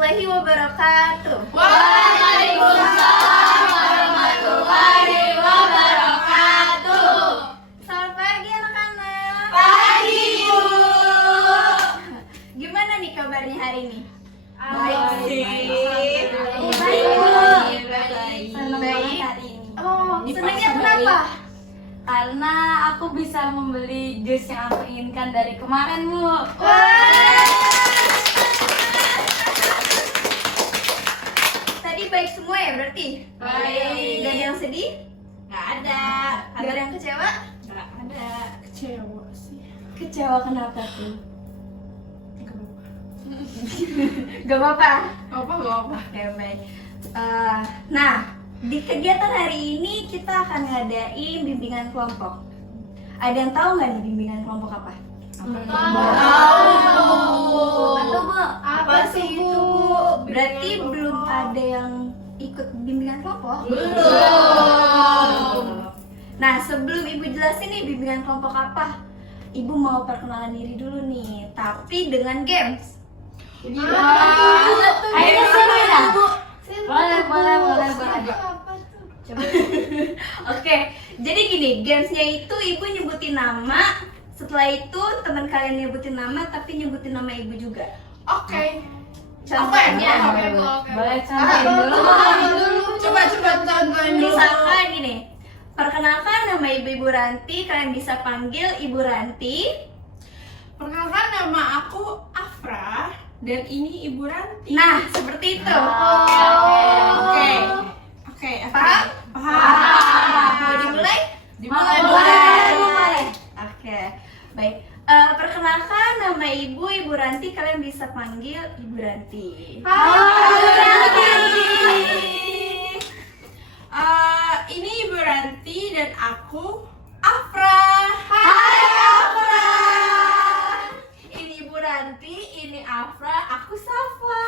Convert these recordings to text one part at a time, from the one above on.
warahmatullahi wabarakatuh. Waalaikumsalam warahmatullahi wabarakatuh. Selamat pagi anak-anak. Pagi, Bu. Gimana nih kabarnya hari ini? Baik sih. Baik, Bu. Baik. Senang banget hari ini. Oh, senangnya kenapa? Karena aku bisa membeli jus yang aku inginkan dari kemarin, Bu. Tadi baik semua ya berarti? Baik. Gak ada yang sedih? Nggak ada. Gak ada yang kecewa? Nggak ada. Kecewa sih. Kecewa kenapa tuh? Gak apa-apa. Apa gak apa? Oke, baik. Nah, di kegiatan hari ini kita akan ngadain bimbingan kelompok. Ada yang tahu nggak nih bimbingan kelompok apa? Tahu. Atau Bu? Apa sih itu, Bu? Berarti belum ada yang ikut bimbingan kelompok? Belum. Nah, sebelum Ibu jelasin nih bimbingan kelompok apa, Ibu mau perkenalan diri dulu nih, tapi dengan games. Ayo sini boleh. Oke, jadi gini, gamesnya itu Ibu nyebutin nama, setelah itu teman kalian nyebutin nama, tapi nyebutin nama Ibu juga. Oke. Contohnya, Boleh contohin dulu. Coba contohin dulu. misalkan gini, perkenalkan nama Ibu Ranti, kalian bisa panggil Ibu Ranti. Perkenalkan, nama aku Afra dan ini Ibu Ranti. Nah, seperti itu. Oke. Oke, Paham? Paham. Mau dimulai? Dimulai. Boleh. Oke, baik. Perkenalkan nama Ibu Ranti, kalian bisa panggil Ibu Ranti. Ini Ibu Ranti dan aku Afra. Ini Ibu Ranti, ini Afra, aku Safa.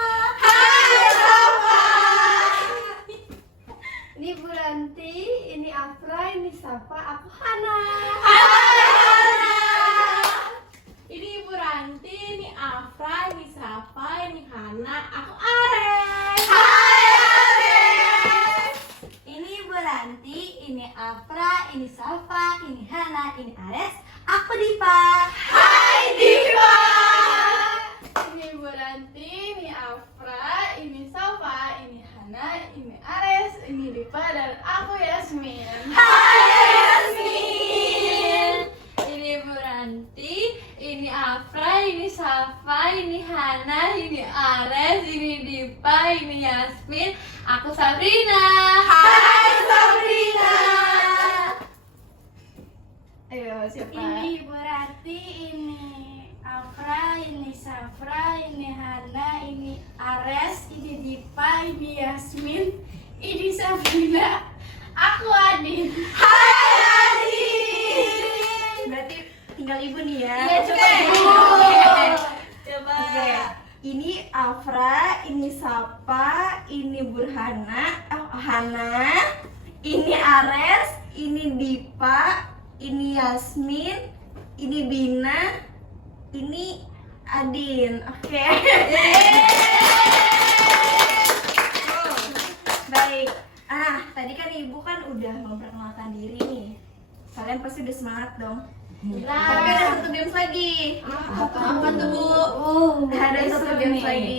Ini Bu Ranti, ini Afra, ini Safa, aku Hana. Ini Ibu Ranti, ini Afra, ini Safa, ini Hana, aku Ares. Ini Ibu Ranti, ini Afra, ini Safa, ini Hana, ini Ares, aku Dipa. Ini Bu Ranti, ini Afra, ini Safa, ini Hana, ini Ares, ini Dipa, dan aku Yasmin. Ini Bu Ranti, ini Afra, ini Safa, ini Hana, ini Ares, ini Dipa, ini Yasmin, aku Sabrina. Ayo, siapa? Ini Bu Ranti, ini Afra, ini Safra, ini Hana, ini Ares, ini Dipa, ini Yasmin, ini Sabrina, aku Adin. Berarti tinggal Ibu nih ya. Iya, coba Ibu. Coba. Ini Afra, ini Sapa, ini Burhana, Hana, ini Ares, ini Dipa, ini Yasmin, ini Bina, ini Adin. Oke. Baik. Tadi kan Ibu kan udah memperkenalkan diri nih. Kalian pasti udah semangat dong. Tapi ada satu games lagi. Apa tuh, Bu? Ada satu games lagi.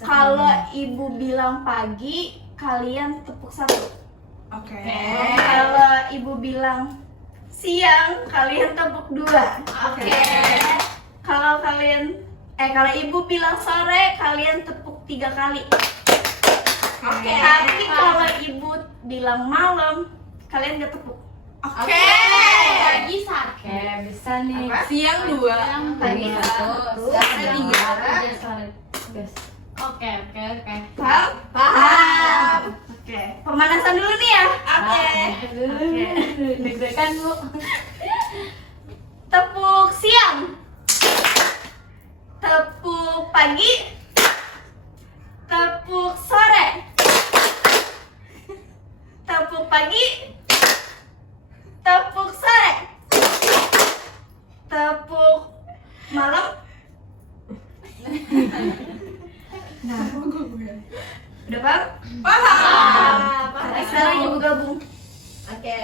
Kalau Ibu bilang pagi, kalian tepuk satu. Oke. Kalau Ibu bilang siang, kalian tepuk dua. Oke. Kalau kalau Ibu bilang sore, kalian tepuk 3 kali. Oke. Tapi kalau Ibu bilang malam, kalian gak tepuk. Oke. Pagi satu. Oke, bisa nih. Siang 2. Pagi Iya. satu, Siang tiga. Yes. Oke. Paham? Paham. Oke. Pemanasan dulu nih ya. Oke. Deg-degan, Bu. Tepuk siang. Tepuk pagi. Tepuk sore. Tepuk pagi. Tepuk sore. Tepuk malam. Nah, udah paham? Paham. Nah, sekarang ibu gabung Oke.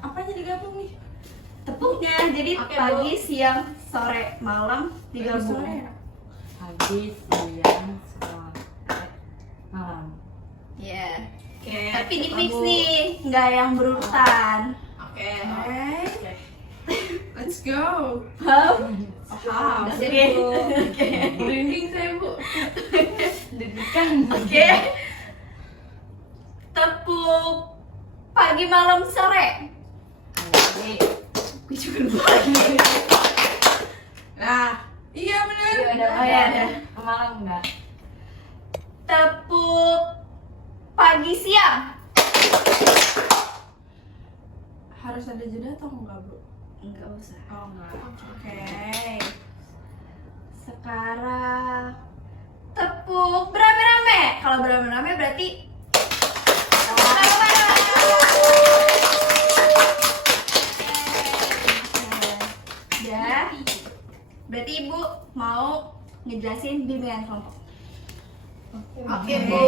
Apanya digabung nih? tepungnya. Jadi Oke, pagi, siang, sore, malam digabung. Pagi, siang, sore, malam. Ya. Oke. Tapi di mix nih, nggak yang berurutan. Oke. Let's go. Paham? Paham. Oke. Oke. Merinding saya, Bu. Deg-degan. Oke. Tepuk pagi, malam, sore. Gue juga lupa. Nah, iya bener. Oh ya, ada. Malam enggak? Tepuk pagi, siang. Harus ada jeda atau enggak, Bu? Enggak usah. Oh, enggak. Oke. Sekarang tepuk beramai-ramai. Kalau beramai-ramai berarti ya. Berarti Ibu mau ngejelasin bimbingan kelompok. Oke, Bu.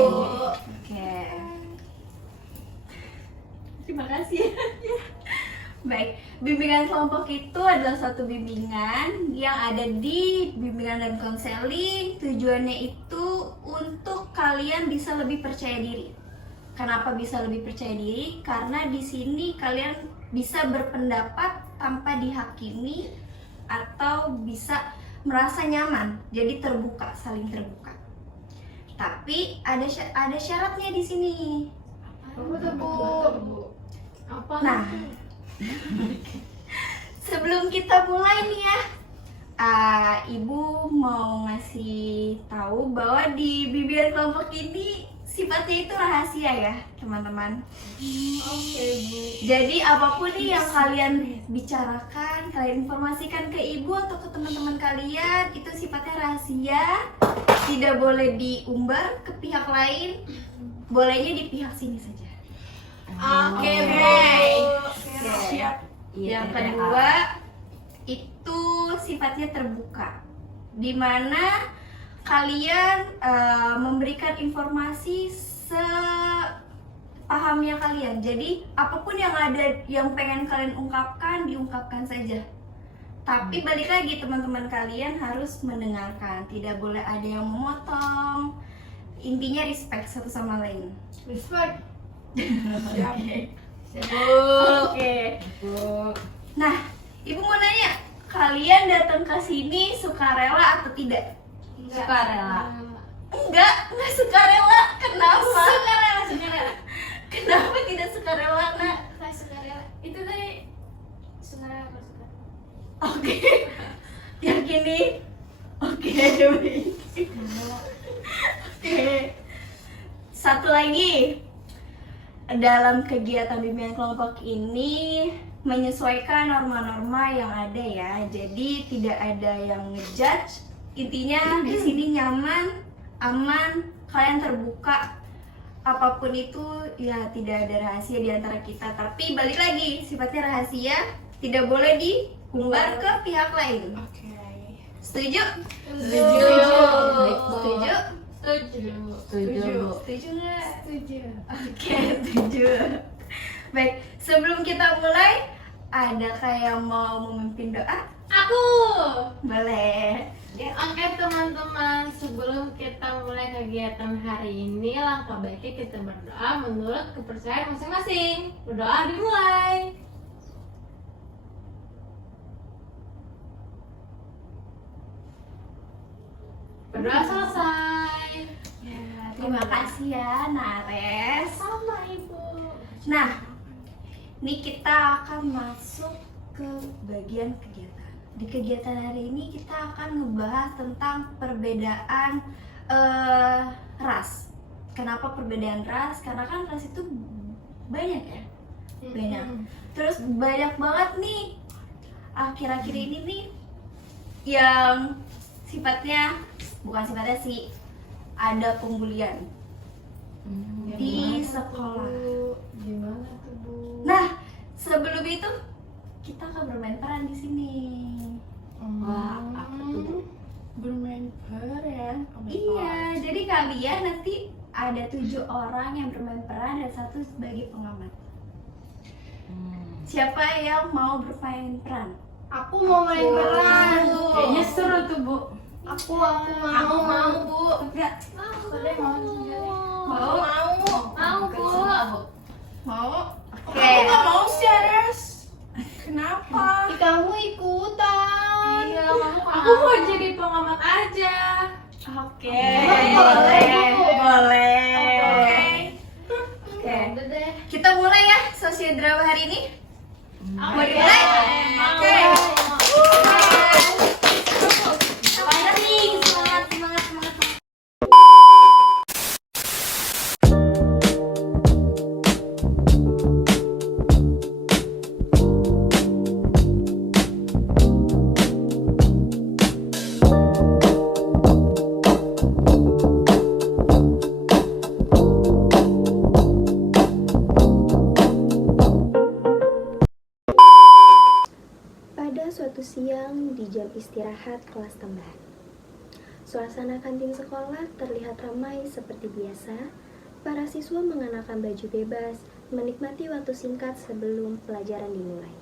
Oke. Terima kasih. Baik, bimbingan kelompok itu adalah suatu bimbingan yang ada di bimbingan dan konseling. Tujuannya itu untuk kalian bisa lebih percaya diri. Kenapa bisa lebih percaya diri? Karena di sini kalian bisa berpendapat tanpa dihakimi atau bisa merasa nyaman. Jadi terbuka, saling terbuka. Tapi ada syaratnya di sini. Apa? Nah, sebelum kita mulai nih ya, Ibu mau ngasih tahu bahwa di bimbingan kelompok ini sifatnya itu rahasia ya, teman-teman. Oke, Bu. Jadi apapun nih yang kalian bicarakan, kalian informasikan ke Ibu atau ke teman-teman kalian, itu sifatnya rahasia, tidak boleh diumbar ke pihak lain, bolehnya di pihak sini saja. Oke, Bu. Siap. Yang kedua itu sifatnya terbuka, di mana kalian memberikan informasi sepahamnya kalian. Jadi apapun yang ada yang pengen kalian ungkapkan, diungkapkan saja. Tapi balik lagi, teman-teman kalian harus mendengarkan, tidak boleh ada yang memotong. Intinya respect satu sama lain. Respect. Oke. Nah, Ibu mau nanya, kalian datang ke sini sukarela atau tidak? Sukarela. Enggak sukarela. Kenapa? Sukarela. Kenapa tidak sukarela, Nak? Nah, sukarela. Itu tadi sukarela apa sukarela? Oke. Yakin nih? Oke, baik. Oke. Satu lagi. Dalam kegiatan bimbingan kelompok ini menyesuaikan norma-norma yang ada ya. Jadi tidak ada yang ngejudge. Intinya di sini nyaman, aman, kalian terbuka. Apapun itu ya tidak ada rahasia di antara kita. Tapi balik lagi, sifatnya rahasia, tidak boleh diumbar ke pihak lain. Oke. Setuju? Setuju. Setuju? Setuju. Setuju, Bu. Setuju nggak? Setuju. Oke, setuju. Baik, sebelum kita mulai, adakah yang mau memimpin doa? Aku. Boleh. Oke teman-teman, sebelum kita mulai kegiatan hari ini, langkah baiknya kita berdoa menurut kepercayaan masing-masing. Berdoa dimulai. Berdoa selesai. Ya, terima kasih ya, Nares. Sama Ibu. Nah, ini kita akan masuk ke bagian kegiatan. Di kegiatan hari ini kita akan ngebahas tentang perbedaan ras. Kenapa perbedaan ras? Karena kan ras itu banyak ya, banyak. Terus banyak banget nih akhir-akhir ini nih yang sifatnya, bukan sifatnya sih, ada pembulian di sekolah. Gimana tuh, Bu? Nah, sebelum itu kita akan bermain peran di sini. 嗯 Wah, apa tuh, Bu? Bermain per ya. Oh my God. iya, kalian nanti ada 7 orang yang bermain peran dan 1 sebagai pengamat. Siapa yang mau bermain peran? Aku mau main peran. Kayaknya seru tuh, Bu. Aku mau. Bu. Enggak. Kalian mau juga deh. Mau Bu. Mau? Aku nggak mau sih, Ares. Kenapa? Kamu ikutan. Iya, kamu Aku mau jadi pengamat aja. Oke. Boleh. Oke. Kita mulai ya sosial drama hari ini. Mau dimulai? Oke. Semangat. Pada suatu siang di jam istirahat kelas tambahan, suasana kantin sekolah terlihat ramai seperti biasa. Para siswa mengenakan baju bebas, menikmati waktu singkat sebelum pelajaran dimulai.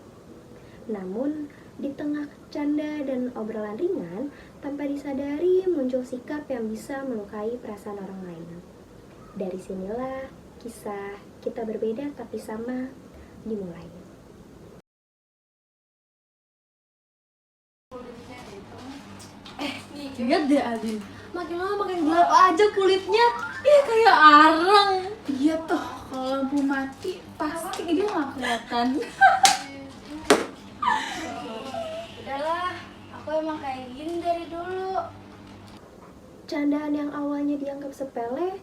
Namun, di tengah canda dan obrolan ringan, tanpa disadari muncul sikap yang bisa melukai perasaan orang lain. Dari sinilah kisah Kita Berbeda Tapi Sama dimulai. Lihat deh Adin, makin lama makin gelap aja kulitnya. Ih, kayak arang. Iya tuh, kalau lampu mati pasti dia nggak kelihatan. Udahlah, aku emang kayak gini dari dulu. Candaan yang awalnya dianggap sepele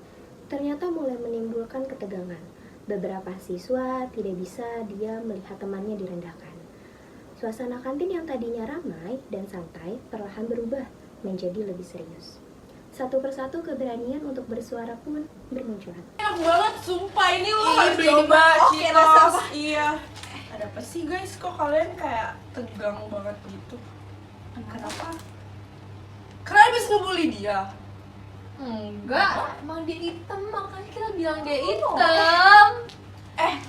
ternyata mulai menimbulkan ketegangan. Beberapa siswa tidak bisa diam melihat temannya direndahkan. Suasana kantin yang tadinya ramai dan santai perlahan berubah menjadi lebih serius. Satu persatu keberanian untuk bersuara pun bermunculan. Enak banget, sumpah ini lo harus beli di coba Mako, Cheetos. Iya. Ada apa sih guys? Kok kalian kayak tegang banget gitu? Kenapa? Karena habis ngebully dia. Enggak, emang dia hitam, makanya kita bilang dia hitam.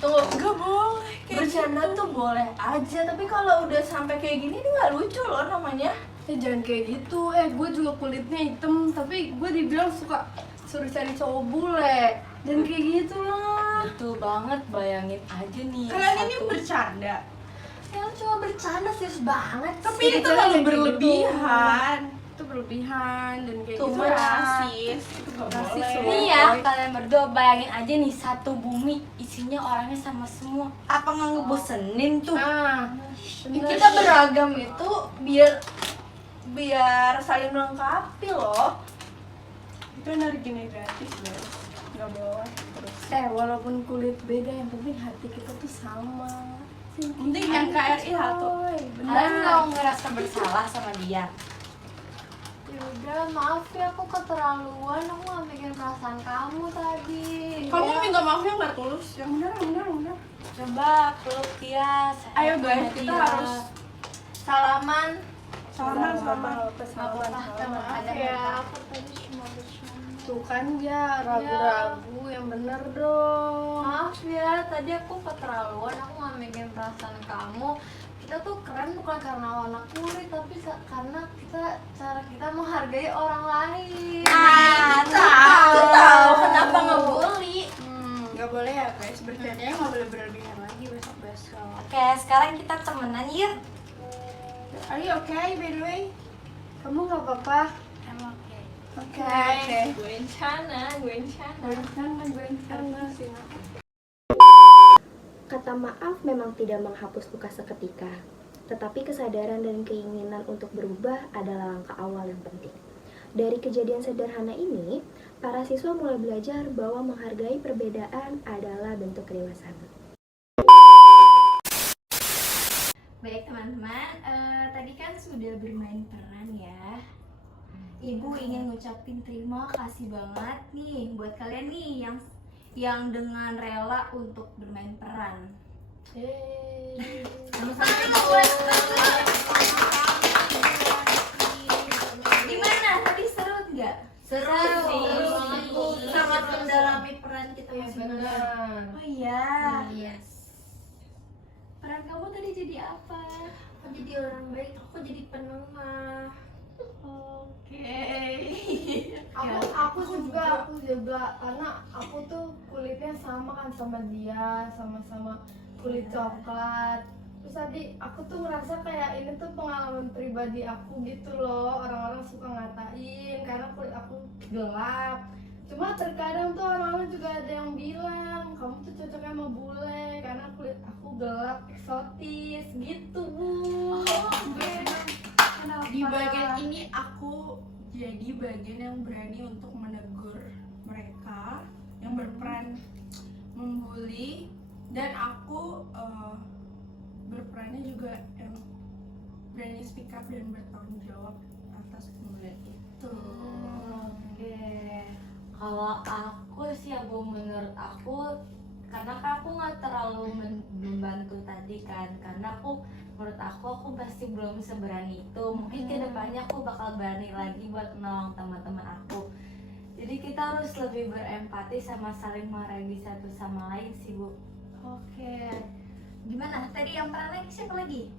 Tunggu, nggak boleh kayak Bercanda gitu. tuh boleh aja, tapi kalau udah sampai kayak gini ini nggak lucu loh namanya. Jangan kayak gitu. Gue juga kulitnya hitam, tapi gue dibilang suka suruh cari cowok bule. Dan kayak gitu lah. Betul banget, bayangin aja nih. Kalian ini bercanda. Ya cuma bercanda serius banget. Tapi Iya, itu jangan terlalu kayak gitu. berlebihan. Itu berlebihan dan kayak Itu gitu mah lah. rasis. Itu nggak Rasis boleh. loh. Nih ya, kalian berdua bayangin aja nih, satu bumi isinya orangnya sama semua. Apa nggak ngebosenin tuh? Ah, Kita beragam itu biar saling melengkapi loh. Itu energi negatif guys. Nggak boleh terus. walaupun kulit beda, yang penting hati kita tuh sama. Penting NKRI satu. Kalian nggak ngerasa bersalah sama dia? Ya udah, maaf ya aku keterlaluan, aku nggak bikin perasaan kamu tadi. Kamu minta maaf yang nggak tulus. Yang benar. Coba peluk dia. Ayo guys, sayang kita dia. harus salaman. salaman. Maaf ya, aku tadi cuma bercanda. Tuh kan dia ragu-ragu, yang bener dong. Maaf ya, tadi aku keterlaluan, aku nggak bikin perasaan kamu. Kita tuh keren bukan karena warna kulit, tapi karena cara kita menghargai orang lain. Tahu kenapa ngebully? Nggak boleh ya guys, bercandanya nggak boleh berlebihan lagi besok-besok. Oke, sekarang kita temenan yuk. Are you okay by the way? Kamu nggak apa-apa? Emang oke. Oke. Gue encana. Kata maaf memang tidak menghapus luka seketika, tetapi kesadaran dan keinginan untuk berubah adalah langkah awal yang penting. Dari kejadian sederhana ini, para siswa mulai belajar bahwa menghargai perbedaan adalah bentuk kedewasaan. Baik teman-teman, tadi kan sudah bermain peran ya. Ibu ingin ngucapin terima kasih banget nih buat kalian nih yang dengan rela untuk bermain peran. Gimana? Tadi seru nggak? Seru sih. kan kita Iya masih benar. Oh iya. Yes. Peran kamu tadi jadi apa? Aku jadi orang baik, aku jadi penengah. Oke. Aku juga karena aku tuh kulitnya sama kan sama dia, sama-sama kulit coklat. Terus tadi aku tuh ngerasa kayak ini tuh pengalaman pribadi aku gitu loh. Orang-orang suka ngatain karena kulit aku gelap. Cuma terkadang tuh orang-orang juga ada yang bilang kamu tuh cocoknya sama bule karena kulit aku gelap, eksotis gitu Bu. Di bagian ini aku jadi bagian yang berani untuk menegur mereka yang berperan membuli, dan aku berperannya juga yang berani speak up dan bertanggung jawab atas pembulian itu. Kalau aku sih ya Bu, menurut aku karena kan aku nggak terlalu membantu tadi kan, karena menurut aku pasti belum seberani itu. Mungkin kedepannya aku bakal berani lagi buat menolong teman-teman aku. Jadi kita harus lebih berempati sama saling menghargai satu sama lain sih Bu. Oke. Gimana? Tadi yang peran lagi siapa lagi?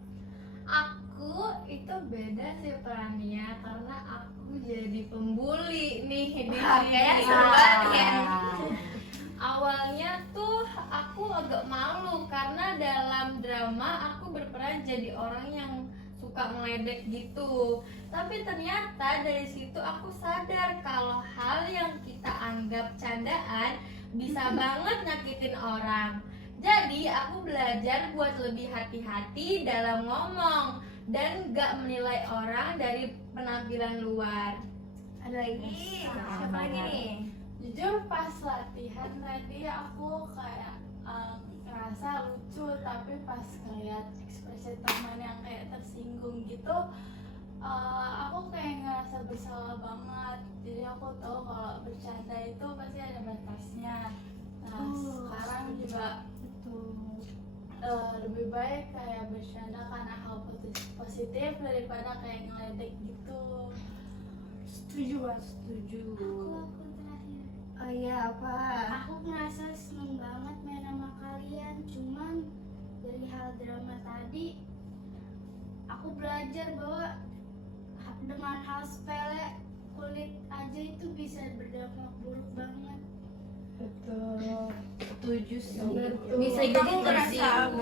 Aku itu beda sih perannya karena aku jadi pembuli nih di Kayaknya sini. seru banget ya. Awalnya tuh aku agak malu karena dalam drama aku berperan jadi orang yang suka meledek gitu. Tapi ternyata dari situ aku sadar kalau hal yang kita anggap candaan bisa banget nyakitin orang. Jadi aku belajar buat lebih hati-hati dalam ngomong dan gak menilai orang dari penampilan luar. Ada lagi? Siapa lagi nih? Jujur pas latihan tadi aku kayak ngerasa lucu, tapi pas ngeliat ekspresi teman yang kayak tersinggung gitu, aku kayak ngerasa bersalah banget. Jadi aku tahu kalau bercanda itu pasti ada batasnya. Nah sekarang juga lebih baik kayak bercanda karena hal positif daripada kayak ngeledek gitu. Setuju Mas, setuju. Aku terakhir. Oh iya, apa? Aku ngerasa seneng banget main sama kalian. Cuman dari hal drama tadi, aku belajar bahwa dengan hal sepele kulit aja itu bisa berdampak buruk banget. Betul. Setuju sih. Betul. Bisa Kamu jadi ngerasa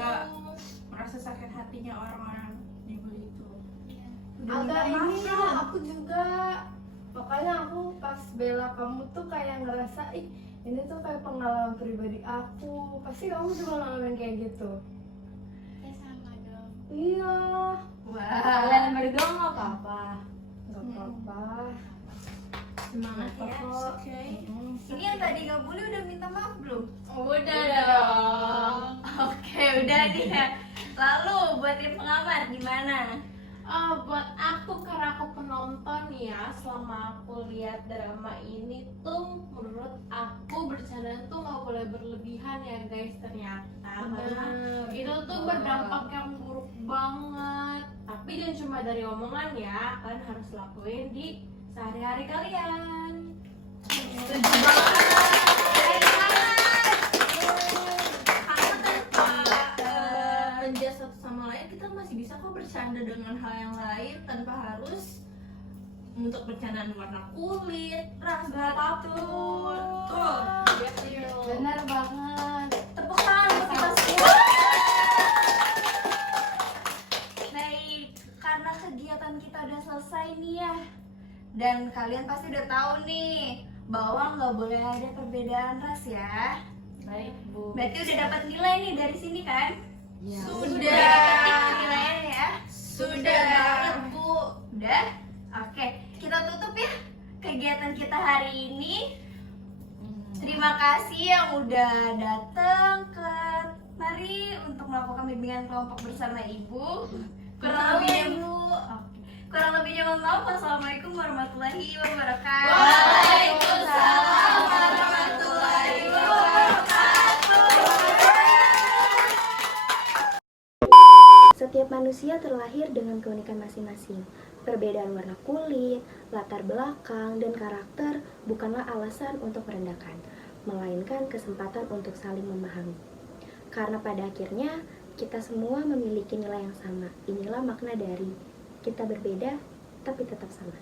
merasa sakit hatinya orang-orang dibully itu. Agak ini ya, aku juga. Makanya aku pas bela kamu tuh kayak ngerasa ini tuh kayak pengalaman pribadi aku. Pasti kamu juga ngalamin kayak gitu. Ya sama dong. Iya. Wah. Kalian berdua nggak apa-apa. Gak apa-apa. Semangat ya. Oke. Ini yang tadi nggak boleh udah minta maaf belum? Udah dong. Oke, udah nih ya. Lalu buat yang pengamat gimana? Buat aku karena aku penonton ya, selama aku lihat drama ini tuh menurut aku bercanda tuh nggak boleh berlebihan ya guys ternyata. Karena itu tuh berdampak yang buruk banget. Tapi jangan cuma dari omongan ya, kalian harus lakuin di sehari-hari kalian. Setuju banget. Karena tanpa menjudge satu sama lain, kita masih bisa kok bercanda dengan hal yang lain tanpa harus untuk bercandaan warna kulit, ras, apapun. Betul. Benar banget. Tepuk tangan untuk kita semua. Baik, karena kegiatan kita udah selesai nih ya, dan kalian pasti udah tahu nih bahwa nggak boleh ada perbedaan ras ya. Baik Bu. Berarti udah dapat nilai nih dari sini kan? Ya. Sudah. Ketik nilainya ya. Sudah banget Bu. Udah? Oke, kita tutup ya kegiatan kita hari ini. Terima kasih yang udah datang ke mari untuk melakukan bimbingan kelompok bersama Ibu. Kurang lebihnya kurang lebihnya mohon maaf. Wassalamualaikum warahmatullahi wabarakatuh. Waalaikumsalam warahmatullahi wabarakatuh. Setiap manusia terlahir dengan keunikan masing-masing. Perbedaan warna kulit, latar belakang, dan karakter bukanlah alasan untuk merendahkan. melainkan kesempatan untuk saling memahami. Karena pada akhirnya kita semua memiliki nilai yang sama. Inilah makna dari kita berbeda tapi tetap sama.